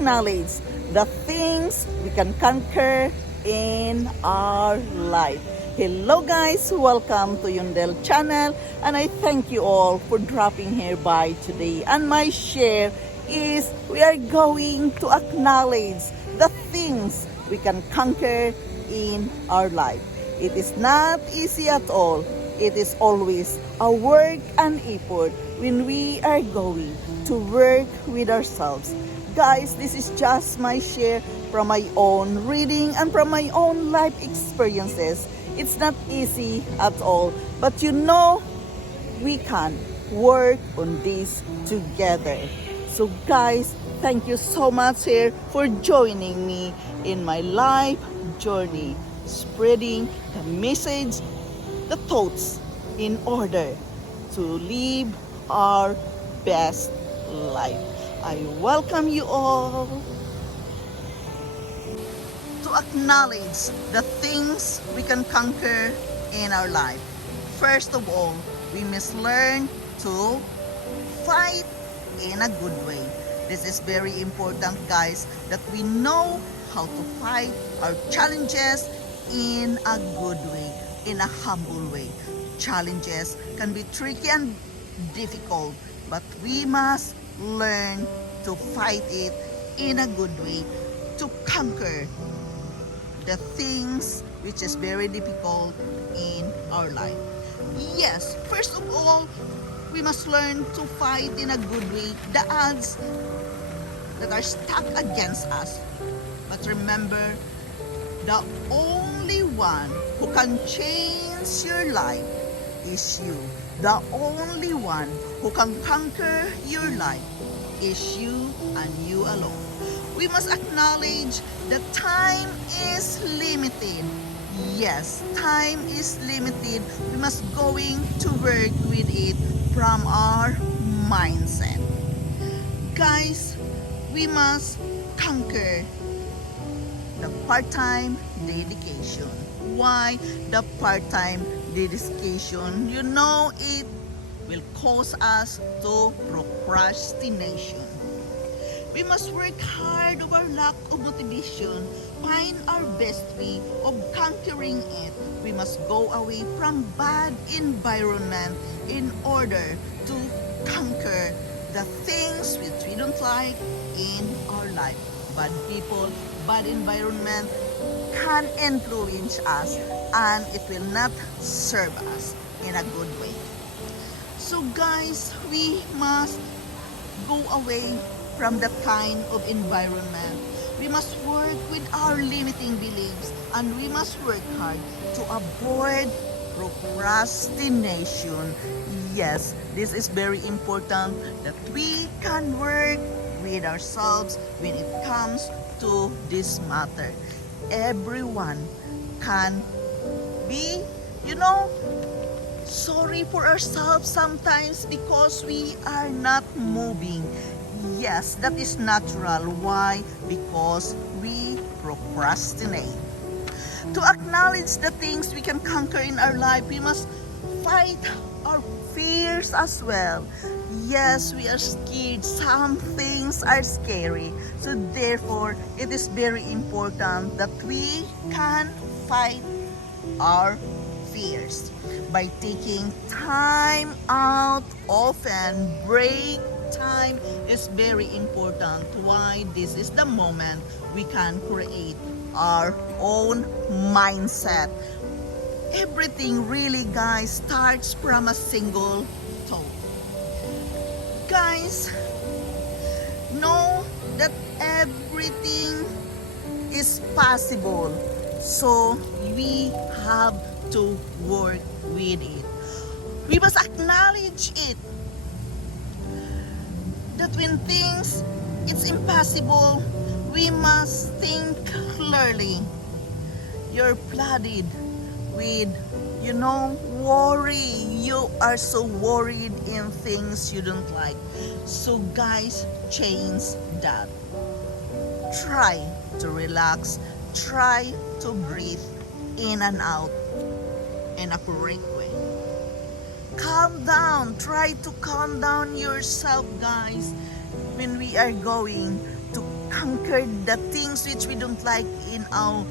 acknowledge the things we can conquer in our life. Hello guys, welcome to Yundel channel, and I thank you all for dropping here by today. And my share is we are going to acknowledge the things we can conquer in our life. It is not easy at all. It is always a work and effort when we are going to work with ourselves. Guys, this is just my share from my own reading and from my own life experiences. It's not easy at all, but you know, we can work on this together. So guys, thank you so much here for joining me in my life journey, spreading the message, the thoughts in order to live our best life. I welcome you all to acknowledge the things we can conquer in our life. First of all, we must learn to fight in a good way. This is very important, guys, that we know how to fight our challenges in a good way, in a humble way. Challenges can be tricky and difficult, but we must learn to fight it in a good way, to conquer the things which is very difficult in our life. Yes, first of all, we must learn to fight in a good way the odds that are stuck against us. But remember, the only one who can change your life is you. The only one who can conquer your life is you and you alone. We must acknowledge that time is limited. Yes, time is limited. We must going to work with it from our mindset. Guys, we must conquer the part-time dedication. Why the part-time dedication? You know, it will cause us to procrastination. We must work hard of our lack of motivation, find our best way of conquering it. We must go away from bad environment in order to conquer the things which we don't like in our life. Bad people, bad environment can influence us, and it will not serve us in a good way. So guys, we must go away from that kind of environment. We must work with our limiting beliefs, and we must work hard to avoid procrastination. Yes, this is very important that we can work with ourselves when it comes to this matter. Everyone can be, sorry for ourselves sometimes because we are not moving. Yes, that is natural. Why? Because we procrastinate. To acknowledge the things we can conquer in our life, we must fight our fears as well. Yes, we are scared. Some things are scary. So therefore, it is very important that we can fight our fears by taking time out often. Break time is very important. Why? This is the moment we can create our own mindset. Everything really, guys, starts from a single thought. Guys, know that everything is possible. So we have to work with it. We must acknowledge it. That when things it's impossible, we must think clearly. You're flooded with, worry. You are so worried in things you don't like. So guys, change that. Try to relax. Try to breathe in and out in a correct way. Calm down. Try to calm down yourself, guys, when we are going to conquer the things which we don't like in our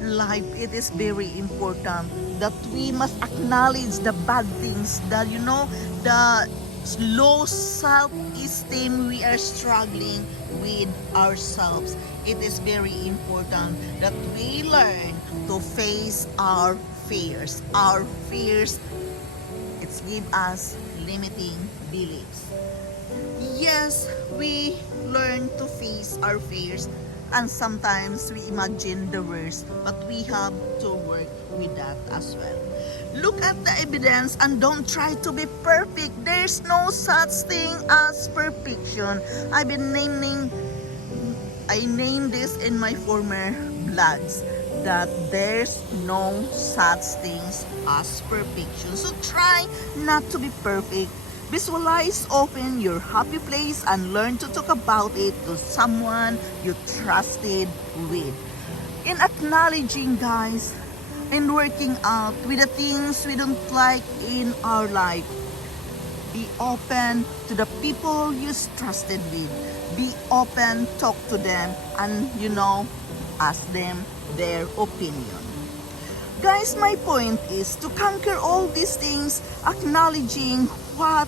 life, it is very important that we must acknowledge the bad things, that the low self-esteem we are struggling with ourselves. It is very important that we learn to face our fears. Our fears, it's give us limiting beliefs. Yes, we learn to face our fears, and sometimes we imagine the worst, but we have to work with that as well. Look at the evidence and don't try to be perfect. There's no such thing as perfection. I named this in my former blogs that there's no such things as perfection. So try not to be perfect. Visualize often your happy place and learn to talk about it to someone you trusted with. In acknowledging, guys, and working out with the things we don't like in our life, be open to the people you trusted with. Be open, talk to them, and ask them their opinion. Guys, my point is to conquer all these things, acknowledging what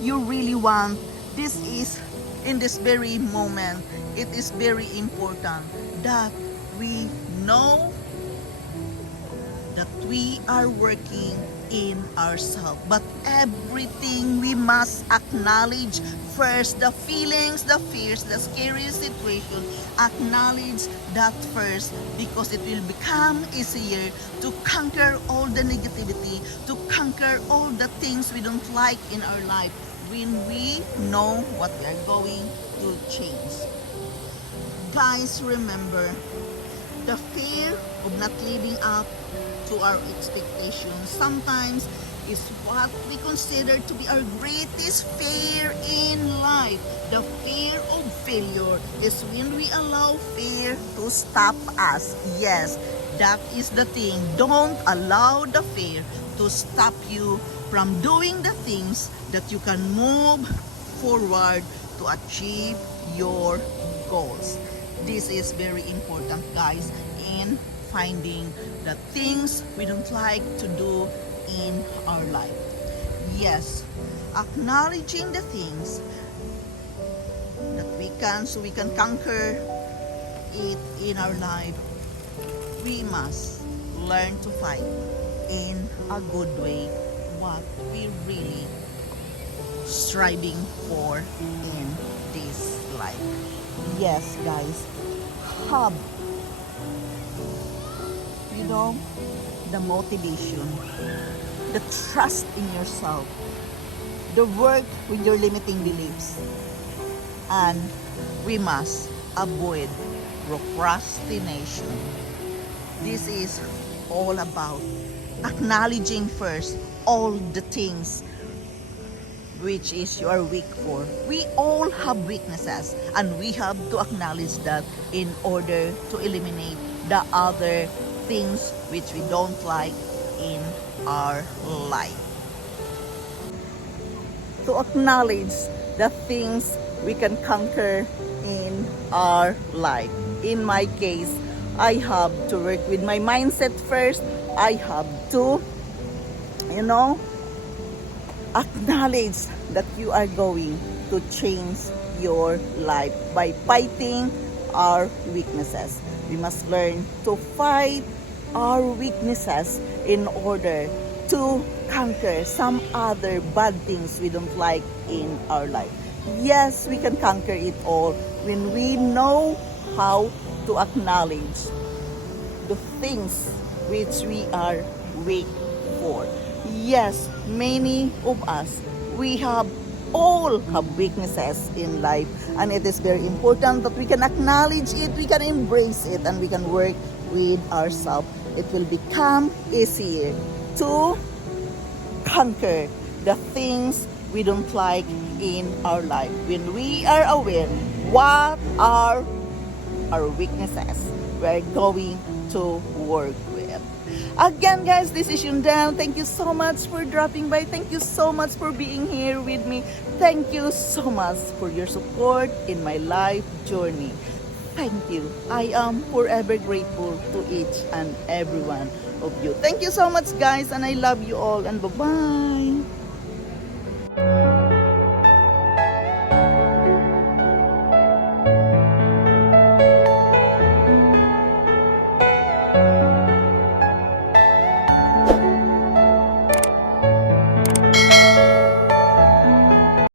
you really want. This is, in this very moment, it is very important that we know that we are working in ourselves. But everything we must acknowledge first. The feelings, the fears, the scary situation, acknowledge that first, because it will become easier to conquer all the negativity, to conquer all the things we don't like in our life when we know what we are going to change. Guys, remember, the fear of not living up to our expectations sometimes is what we consider to be our greatest fear in life. The fear of failure is when we allow fear to stop us. Yes, that is the thing. Don't allow the fear to stop you from doing the things that you can move forward to achieve your goals. This is very important, guys, in finding the things we don't like to do in our life. Yes, acknowledging the things that we can, so we can conquer it in our life, we must learn to fight in a good way what we really striving for in this life. Yes, guys, have the motivation, the trust in yourself, the work with your limiting beliefs, and we must avoid procrastination. This is all about acknowledging first all the things which is you are weak for. We all have weaknesses, and we have to acknowledge that in order to eliminate the other things which we don't like in our life. To acknowledge the things we can conquer in our life. In my case, I have to work with my mindset first. I have to, acknowledge that you are going to change your life by fighting our weaknesses. We must learn to fight our weaknesses in order to conquer some other bad things we don't like in our life. Yes, we can conquer it all when we know how to acknowledge the things which we are weak for. Yes, many of us, we all have weaknesses in life, and it is very important that we can acknowledge it, we can embrace it, and we can work with ourselves. It will become easier to conquer the things we don't like in our life when we are aware what are our weaknesses we're going to work with. Again, guys, this is Yundan. Thank you so much for dropping by. Thank you so much for being here with me. Thank you so much for your support in my life journey. thank you. I am forever grateful to each and every one of you. Thank you so much, guys, and I love you all, and bye-bye.